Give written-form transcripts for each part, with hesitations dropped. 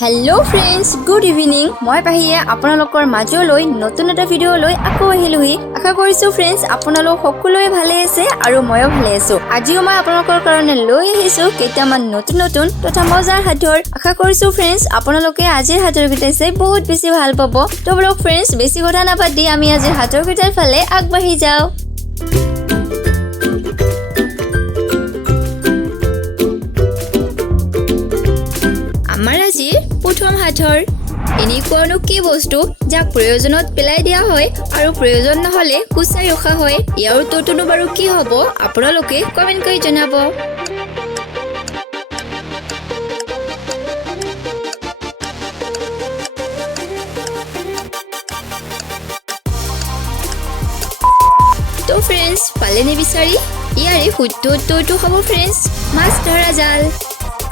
Hello friends, good evening. মই পাহিয়ে আপোনালোকৰ মাজলৈ নতুন এটা ভিডিও লৈ আকৌ আহিলোহি। আশা কৰিছো friends আপোনালোক সকলোৱে ভালে আছে আৰু ময়ো ভালে আছো। আজিও মই আপোনালোকৰ কাৰণে লৈ আহিছো কেইটামান নতুন তথা মজাৰ হাতৰ। আশা কৰিছো friends আপোনালোকে আজিৰ হাতৰ কেইটা চাই বহুত বেছি ভাল পাব। তো বলক friends বেছি কথা নাপাতি আমি আজিৰ হাতৰ কেইটাৰ ফালে আগবাঢ়ি যাও। আমাৰ আজি প্ৰথম হাতৰ এনেকুৱানো কি বস্তু যাক প্ৰয়োজনত পেলাই দিয়া হয় আৰু প্ৰয়োজন নহলে কুচাই ৰখা হয় ইয়াৰ উত্তৰটো বাৰু কি হ'ব আপোনালোকে কমেন্ট কৰি জনাব। তো ফ্ৰেণ্ডছ পালেনে বিচাৰি ইয়াৰে শুদ্ধ উত্তৰটো হ'ব ফ্ৰেণ্ডছ মাছ ধৰা জাল।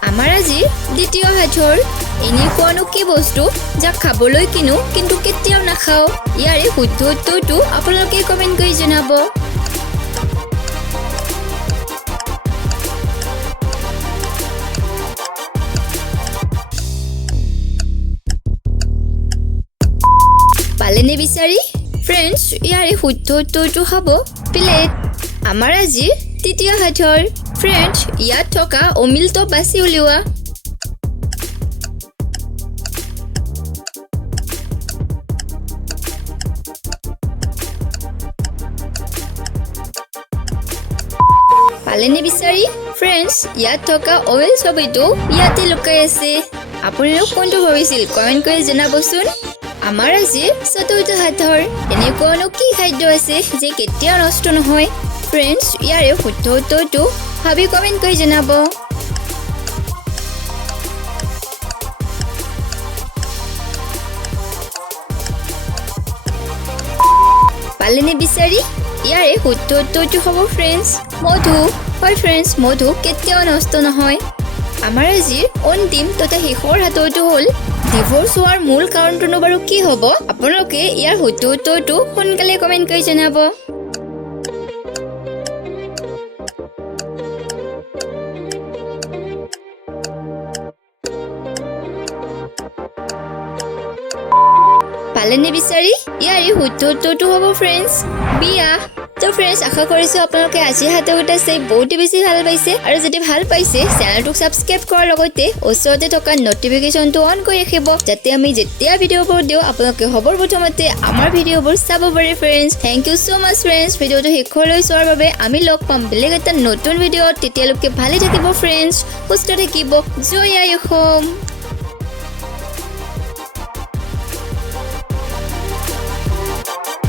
আমাৰ আজি দ্বিতীয় হাতৰ এনেকুৱানো কি বস্তু যাক খাবলৈ কিনো কিন্তু কেতিয়াও নাখাও ইয়াৰে শুদ্ধ উত্তৰটো আপোনালোকে কমেন্ট কৰি জনাব। পালেনে বিচাৰি ফ্ৰেণ্ডছ ইয়াৰে শুদ্ধ উত্তৰটো হ'ব প্লেট। আমাৰ আজি তৃতীয় হাতৰ ফ্ৰেণ্ডছ ইয়াত থকা অমিলটো বাছি উলিওৱা। পালেনে বিচাৰি ফ্ৰেণ্ডছ ইয়াত থকা অইল ছবিটো ইয়াতে লুকাই আছে। আপোনালোক কোনটো ভাবিছিল কমেন্ট কৰি জনাবচোন। আমাৰ আজি চতুৰ্থ হাতৰ এনেকুৱানো কি খাদ্য আছে যে কেতিয়াও নষ্ট নহয় ফ্ৰেণ্ডছ ইয়াৰে শুদ্ধ উত্তৰটো ভাবি কমেন্ট কৰি জনাব। পালেনে বিচাৰি ইয়াৰে শুদ্ধ উত্তৰটো হ'ব ফ্ৰেণ্ডছ মধু। হয় ফ্ৰেণ্ডছ মধু কেতিয়াও নষ্ট নহয়। আমাৰ আজিৰ অন্তিম তথা শেষৰ হাতৰটো হ'ল ডিভোৰ্চ হোৱাৰ মূল কাৰণটোনো বাৰু কি হ'ব আপোনালোকে ইয়াৰ শুদ্ধ উত্তৰটো সোনকালে কমেন্ট কৰি জনাব। পালেনে বিচাৰি ইয়াৰে শুদ্ধ উত্তৰটো হ'ব ফ্ৰেণ্ডছ বিয়া। তো ফ্ৰেণ্ডছ আশা কৰিছো আপোনালোকে আজিৰ হাতৰ কেইটা চাই বহুত বেছি ভাল পাইছে আৰু যদি ভাল পাইছে চেনেলটোক ছাবস্ক্ৰাইব কৰাৰ লগতে ওচৰতে থকা নটিফিকেশ্যনটো অন কৰি ৰাখিব যাতে আমি যেতিয়া ভিডিঅ'বোৰ দিওঁ আপোনালোকে খবৰ প্ৰথমতে আমাৰ ভিডিঅ'বোৰ চাব পাৰে friends. Thank you so' much friends ভিডিঅ'টো শেষলৈ চোৱাৰ বাবে। আমি লগ পাম বেলেগ এটা নতুন ভিডিঅ'ত তেতিয়ালৈকে ভালে থাকিব ফ্ৰেণ্ডছ সুস্থ থাকিব। জয় আই অসম।